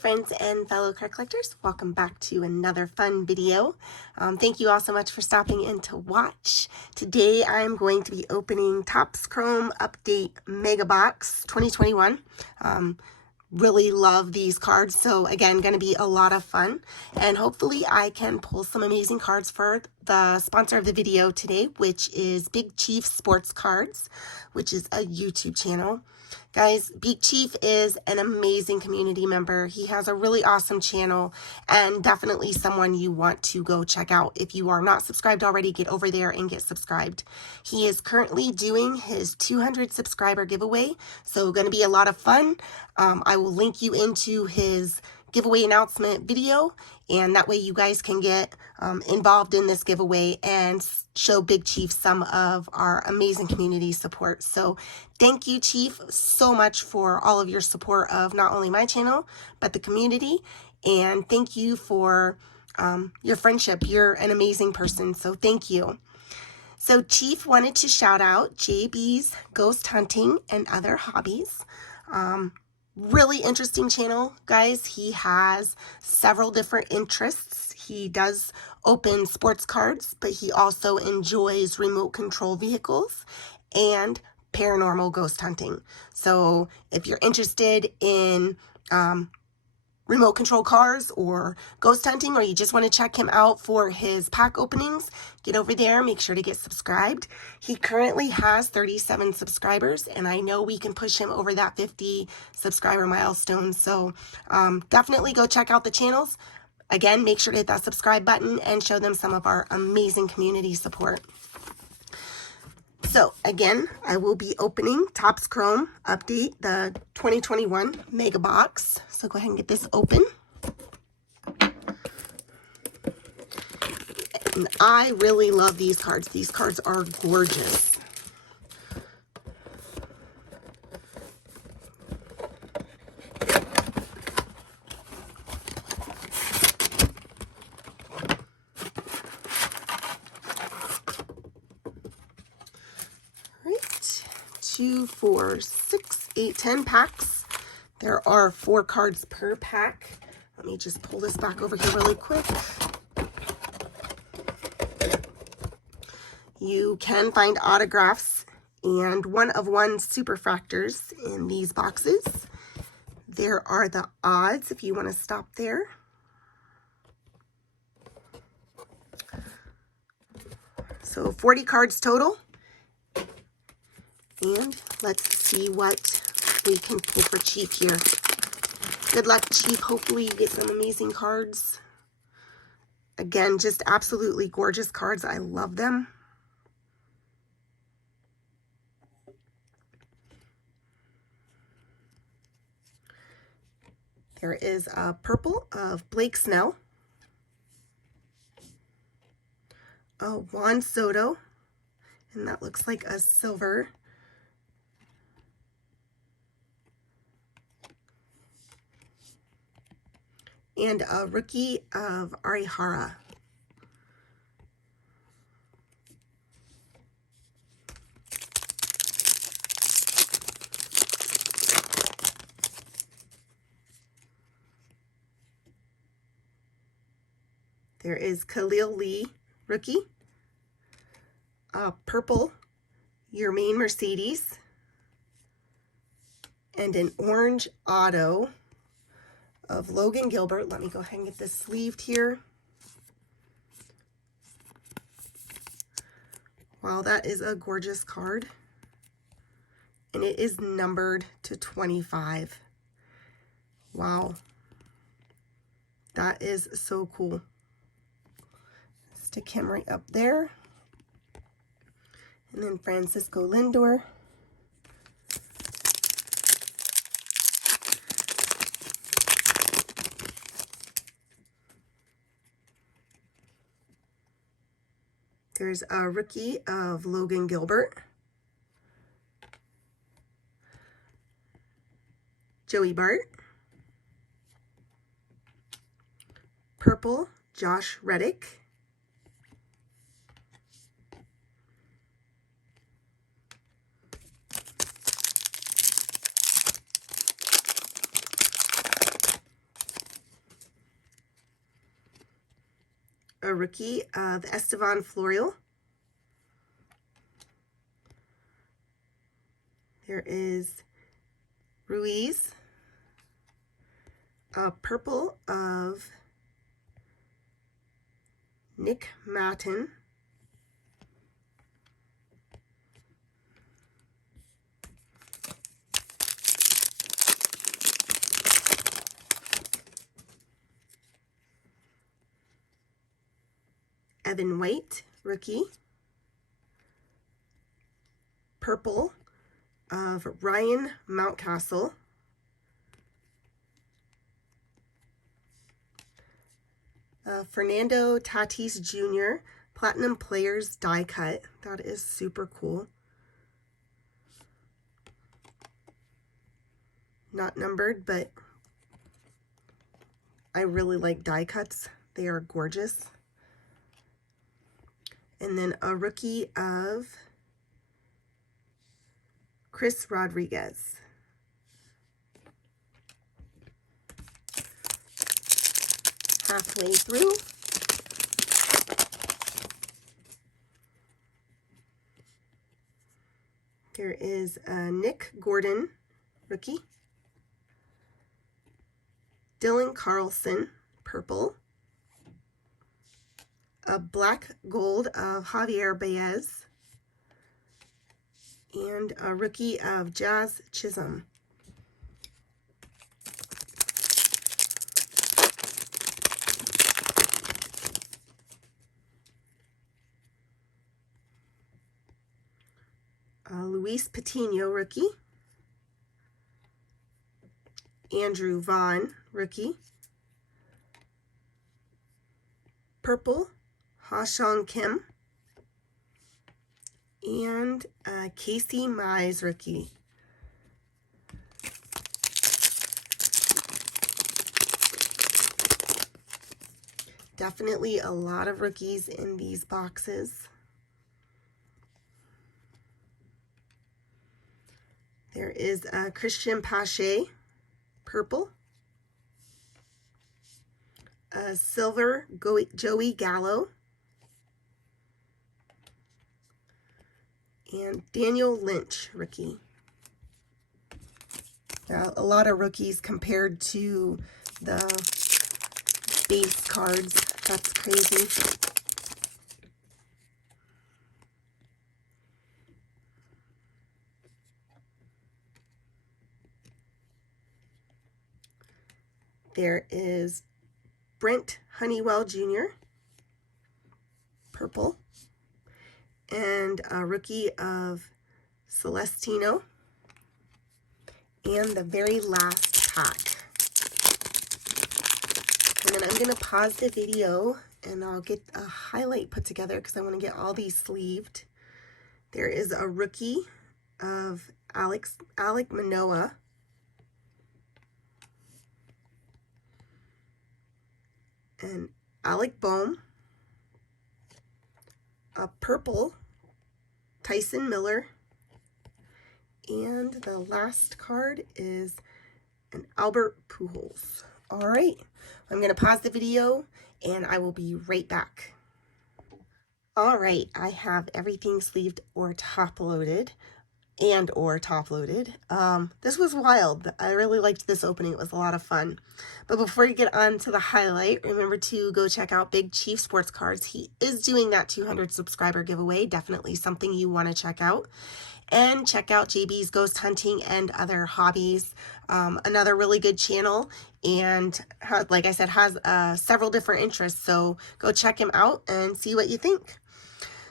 friends and fellow card collectors, welcome back to another fun video. Thank you all so much for stopping in to watch. Today I'm going to be opening Topps Chrome Update Mega Box 2021. Really love these cards, so again, going to be a lot of fun, and hopefully I can pull some amazing cards for the sponsor of the video today, which is Big Chief Sports Cards, which is a YouTube channel. Guys, Big Chief is an amazing community member. He has a really awesome channel and definitely someone you want to go check out. If you are not subscribed already, get over there and get subscribed. He is currently doing his 200 subscriber giveaway, so going to be a lot of fun. I will link you into his giveaway announcement video, and that way you guys can get involved in this giveaway and show Big Chief some of our amazing community support. So thank you, Chief, so much for all of your support of not only my channel but the community, and thank you for your friendship. You're an amazing person, so thank you. So Chief wanted to shout out JB's Ghost Hunting and Other Hobbies. Really interesting channel, guys. He has several different interests. He does open sports cards, but he also enjoys remote control vehicles and paranormal ghost hunting. So if you're interested in remote control cars or ghost hunting, or you just want to check him out for his pack openings, get over there, make sure to get subscribed. He currently has 37 subscribers, and I know we can push him over that 50 subscriber milestone. So definitely go check out the channels. Again, make sure to hit that subscribe button and show them some of our amazing community support. So again, I will be opening Topps Chrome Update, the 2021 Mega Box. So go ahead and get this open. And I really love these cards. These cards are gorgeous. Right, 2, 4, 6, 8, 10 packs. There are 4 cards per pack. Let me just pull this back over here really quick. You can find autographs and one-of-one superfractors in these boxes. There are the odds if you want to stop there. So 40 cards total. And let's see what we can pull for Chief here. Good luck, Chief. Hopefully you get some amazing cards. Again, just absolutely gorgeous cards. I love them. There is a purple of Blake Snell, a Juan Soto, and that looks like a silver. And a rookie of Arihara. There is Khalil Lee, rookie. Purple, your main Mercedes. And an orange auto of Logan Gilbert. Let me go ahead and get this sleeved here. Wow, that is a gorgeous card. And it is numbered to 25. Wow. That is so cool. Stick him right up there. And then Francisco Lindor. There's a rookie of Logan Gilbert. Joey Bart. Purple, Josh Reddick. a rookie of Estevan Florial. There is Ruiz, a purple of Nick Matten. Evan White, rookie. Purple of Ryan Mountcastle. Fernando Tatis Jr., Platinum Players die cut. That is super cool. Not numbered, but I really like die cuts. They are gorgeous. And then a rookie of Chris Rodriguez. Halfway through. There is Nick Gordon, rookie. Dylan Carlson, purple. A black gold of Javier Baez. And a rookie of Jazz Chisholm. Luis Patino, rookie. Andrew Vaughn, rookie. Purple, Ha-Seong Kim. And Casey Mize, rookie. Definitely a lot of rookies in these boxes. There is Christian Pache, purple. Silver Joey Gallo. And Daniel Lynch, rookie. A lot of rookies compared to the base cards. That's crazy. There is Brent Honeywell Jr., purple. And a rookie of Celestino. And the very last pack. And then I'm going to pause the video and I'll get a highlight put together because I want to get all these sleeved. There is a rookie of Alek Manoah. And Alec Bohm. A purple Tyson Miller. And the last card is an Albert Pujols. All right, I'm going to pause the video and I will be right back. All right, I have everything sleeved or top loaded. This was wild. I really liked this opening. It was a lot of fun. But before you get on to the highlight, remember to go check out Big Chief Sports Cards. He is doing that 200 subscriber giveaway. Definitely something you want to check out. And check out JB's Ghost Hunting and Other Hobbies. Another really good channel. And like I said, has several different interests. So go check him out and see what you think.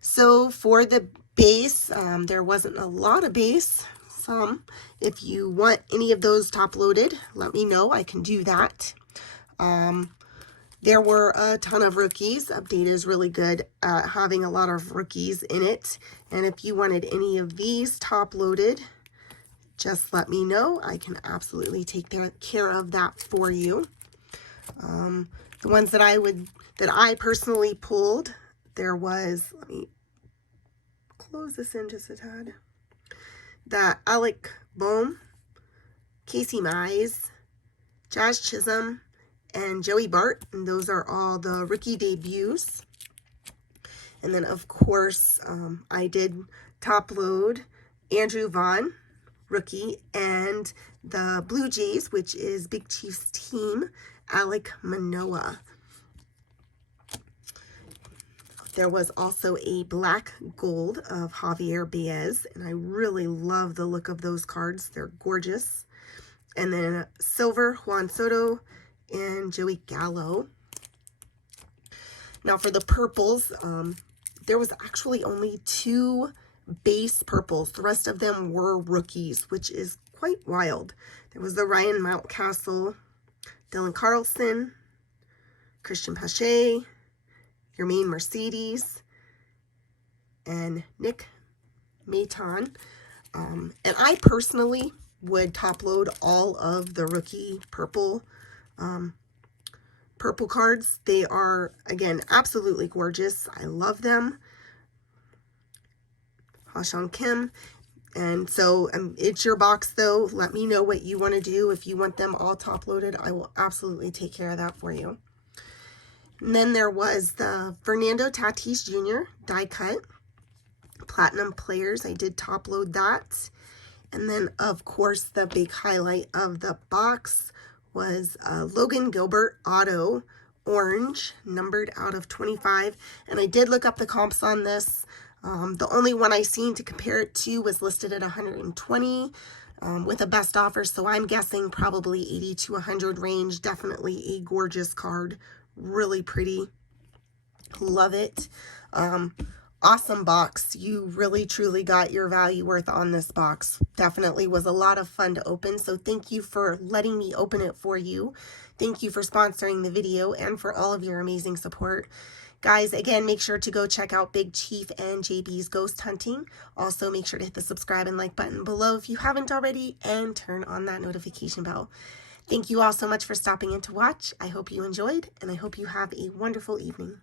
So for the base, there wasn't a lot of base. Some. If you want any of those top loaded, let me know. I can do that. There were a ton of rookies. Update is really good at having a lot of rookies in it. And if you wanted any of these top loaded, just let me know. I can absolutely take care of that for you. The ones that I personally pulled, there was, let me close this in just a tad. The Alec Bohm, Casey Mize, Jazz Chisholm, and Joey Bart, and those are all the rookie debuts. And then, of course, I did top load Andrew Vaughn, rookie, and the Blue Jays, which is Big Chief's team, Alek Manoah. There was also a black gold of Javier Baez, and I really love the look of those cards. They're gorgeous. And then a silver Juan Soto and Joey Gallo. Now for the purples, there was actually only 2 base purples. The rest of them were rookies, which is quite wild. There was the Ryan Mountcastle, Dylan Carlson, Christian Pache, Yermain Mercedes, and Nick Maton. And I personally would top load all of the rookie purple cards. They are, again, absolutely gorgeous. I love them. Ha-Seong Kim. And so it's your box, though. Let me know what you want to do. If you want them all top loaded, I will absolutely take care of that for you. And then there was the Fernando Tatis Jr. die cut. Platinum Players. I did top load that. And then, of course, the big highlight of the box was Logan Gilbert Auto Orange, numbered out of 25. And I did look up the comps on this. The only one I seen to compare it to was listed at 120 with a best offer. So I'm guessing probably 80 to 100 range. Definitely a gorgeous card. Really pretty. Love it. Awesome box. You really truly got your value worth on this box. Definitely was a lot of fun to open. So thank you for letting me open it for you. Thank you for sponsoring the video and for all of your amazing support. Guys, again, make sure to go check out Big Chief and JB's Ghost Hunting. Also, make sure to hit the subscribe and like button below if you haven't already, and turn on that notification bell. Thank you all so much for stopping in to watch. I hope you enjoyed, and I hope you have a wonderful evening.